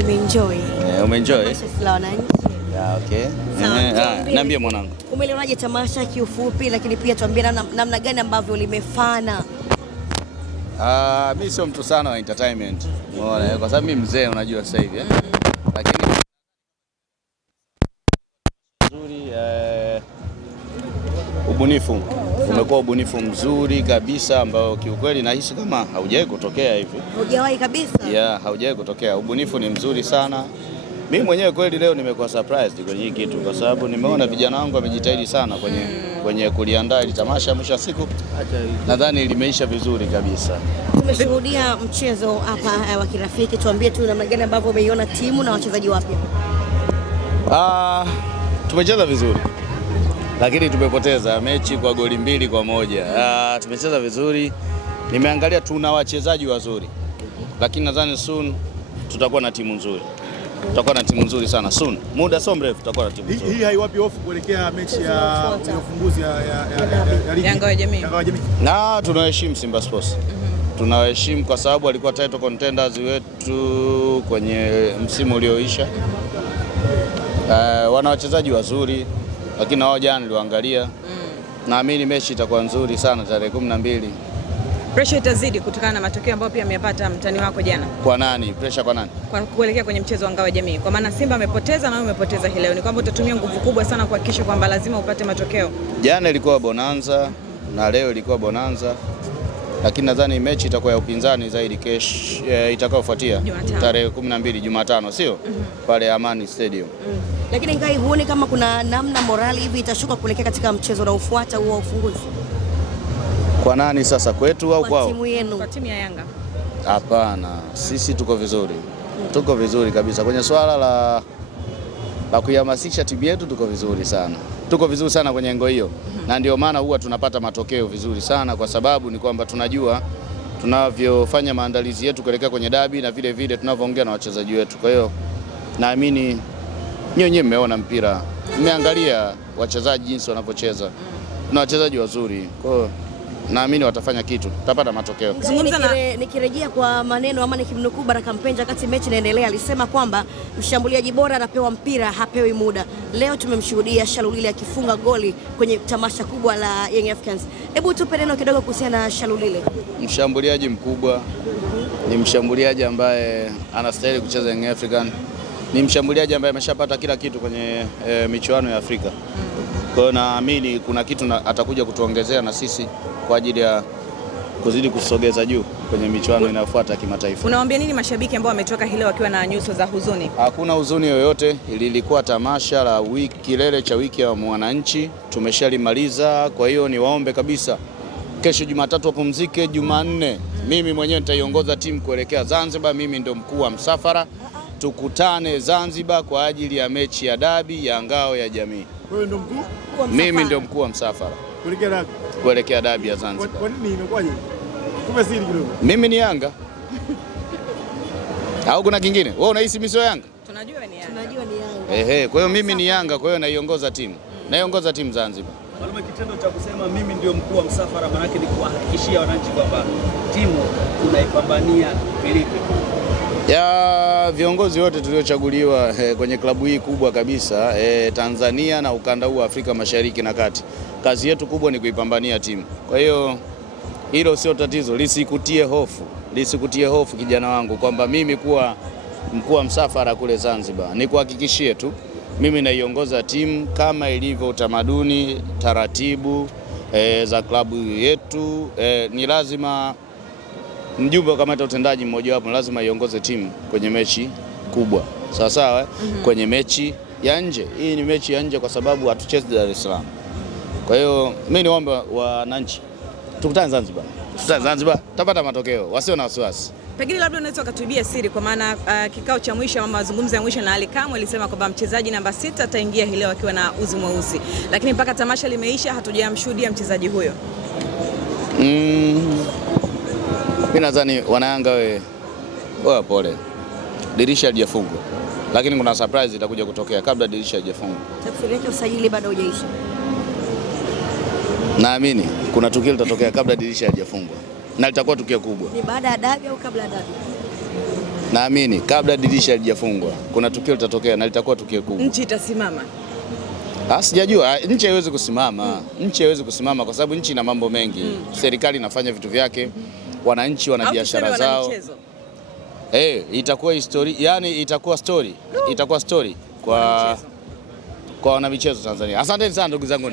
Nimeenjoy. Umeenjoy? Yeah, okay. Niambie mwanangu. Umelionaje tamasha kiufupi, lakini pia tuambie namna gani ambavyo limefana? Mimi sio mtu sana wa entertainment. Unaona, kwa sababu mimi mzee unajua sasa hivi. Lakini nzuri ubunifu. Umekuwa ubunifu mzuri kabisa ambao kiukweli nahisi kama haujawahi kutokea hivi. Haujawahi kabisa? Yeah, haujawahi kutokea. Ubunifu ni mzuri sana. Mimi mwenyewe kweli leo nimekuwa surprised kwenye hii kitu kwa sababu nimeona vijana wangu wamejitahidi sana kwenye kuliandaa ile tamasha. Mwisho wa siku nadhani limeisha vizuri kabisa. Tumeshuhudia mchezo hapa wa kirafiki, tuambie tu namna gani ambavyo umeiona timu na wachezaji wapya. Tumecheza vizuri. Lakini tumepoteza mechi kwa goli 2-1. Tumecheza vizuri. Nimeangalia tuna wachezaji wazuri. Lakini nadhani soon tutakuwa na timu nzuri. Tutakuwa na timu nzuri sana soon. Muda sio mrefu tutakuwa na timu nzuri. Hii haiwapi hofu kuelekea mechi ya ufunguzi ya Yanga ya Jamii. Na tunaheshimu Simba Sports. Tunaheshimu kwa sababu walikuwa title contenders wetu kwenye msimu ulioisha. Wana wachezaji wazuri. Lakini hao jana niliangalia. Naamini mechi itakuwa nzuri sana tarehe 12. Pressure itazidi kutokana na matokeo ambayo pia amepata mtani wako jana. Kwa nani? Pressure kwa nani? Kwa kuelekea kwenye mchezo wa Ngao ya Jamii. Kwa maana Simba amepoteza na wewe umepoteza hii leo. Ni kwamba utatumia nguvu kubwa sana kuhakikisha kwamba lazima upate matokeo. Jana ilikuwa bonanza na leo ilikuwa bonanza. Lakini nadhani mechi itakuwa ya upinzani zaidi kesho itakayofuatia tarehe 12 Jumatano, sio? Pale Amani Stadium. Lakini Ngai, huoni kama kuna namna morali hivi itashuka kuelekea katika mchezo unaofuata huo wa ufunguzi? Kwa nani sasa, kwetu au kwao? Kwa timu yenu. Kwa timu ya Yanga. Hapana, sisi tuko vizuri. Tuko vizuri kabisa. Kwenye swala la kuhamasisha timu yetu tuko vizuri sana. Tuko vizuri sana kwenye ngo hiyo. Na ndio maana huwa tunapata matokeo vizuri sana kwa sababu ni kwamba tunajua tunavyofanya maandalizi yetu kuelekea kwenye dabi na vile vile tunavyoongea na wachezaji wetu. Kwa hiyo naamini nyinyi mmeona mpira. Mmeangalia wachezaji jinsi wanavyocheza. Na wachezaji wazuri. Kwa hiyo naamini watafanya kitu, tutapata matokeo. Nikirejea kwa maneno ama nikimnukuu Baraka Mpenja wakati mechi inaendelea, alisema kwamba mshambuliaji bora anapewa mpira, hapewi muda. Leo tumemshuhudia Shalulile akifunga goli kwenye tamasha kubwa la Young Africans. Hebu tupe neno kidogo kuhusiana na Shalulile. Mshambuliaji mkubwa, ni mshambuliaji ambaye anastahili kucheza Young Africans. Ni mshambuliaji ambaye ameshapata kila kitu kwenye michuano ya Afrika. Kwa hiyo naamini kuna kitu atakuja kutuongezea na sisi kwa ajili ya kuzidi kusogeza juu kwenye michuano inayofuata kimataifa. Unawaambia nini mashabiki ambao wametoka hilo wakiwa na nyuso za huzuni? Hakuna huzuni yoyote, ilikuwa tamasha la kilele cha wiki ya mwananchi, tumeshalimaliza. Kwa hiyo niwaombe kabisa, kesho Jumatatu wapumzike, Jumanne mimi mwenyewe nitaiongoza timu kuelekea Zanzibar. Mimi ndio mkuu wa msafara, tukutane Zanzibar kwa ajili ya mechi ya dabi ya Ngao ya Jamii. Wewe ndio mkuu? Mimi ndio mkuu wa msafara. Kuelekea dabi ya Zanzibar. Kwa nini imekwaje? Kumbe siri kidogo. Mimi ni Yanga. Au kuna kingine? Wewe unahisi mimi sio Yanga? Tunajua ni Yanga. Tunajua ni Yanga. Kwa hiyo mimi ni Yanga, kwa hiyo naiongoza timu. Naiongoza timu Zanzibar. Mwalimu, kitendo cha kusema mimi ndio mkuu wa msafara maana yake ni kuhakikishia wananchi kwamba timu tunaipambania vilivyo. Ya viongozi wote tuliochaguliwa kwenye klabu hii kubwa kabisa Tanzania na ukanda huu wa Afrika Mashariki na Kati, kazi yetu kubwa ni kuipambania timu. Kwa hiyo hilo sio tatizo, lisikutie hofu kijana wangu kwamba mimi kuwa mkuu wa msafara kule Zanzibar. Nikuhakikishie tu mimi naiongoza timu kama ilivyo utamaduni, taratibu za klabu yetu. Ni lazima mjumbe wa kamati ya utendaji mmoja wapo lazima iongoze timu kwenye mechi kubwa. Sawa sawa, kwenye mechi ya nje. Hii ni mechi ya nje kwa sababu hatuchezi Dar es Salaam. Kwa hiyo mimi niombe wananchi tukutane Zanzibar. Tukutane Zanzibar, tutapata matokeo. Wasio na wasiwasi. Pengine labda unaweza ukatuibia siri kwa maana kikao cha mwisho ama mazungumzo ya mwisho na Ali Kamwe alisema kwamba mchezaji namba 6 ataingia hii leo akiwa na uzi mweusi. Lakini mpaka tamasha limeisha hatujamshuhudia mchezaji huyo. Mimi nadhani wanayanga wewe pole. Dirisha halijafungwa. Lakini kuna surprise itakuja kutokea kabla dirisha halijafungwa. Tafsiri yake usajili bado hujaisha. Naamini kuna tukio litatokea kabla dirisha halijafungwa. Na litakuwa tukio kubwa. Ni baada ya dabi au kabla ya dabi? naamini kabla dirisha halijafungwa kuna tukio litatokea na litakuwa tukio kubwa. Nchi itasimama. Sijajua, nchi haiwezi kusimama. Nchi haiwezi kusimama kwa sababu nchi ina mambo mengi. Serikali inafanya vitu vyake, wananchi wana biashara zao. Itakuwa historia, yani itakuwa story kwa wanamichezo Tanzania. Asanteni sana ndugu zangu.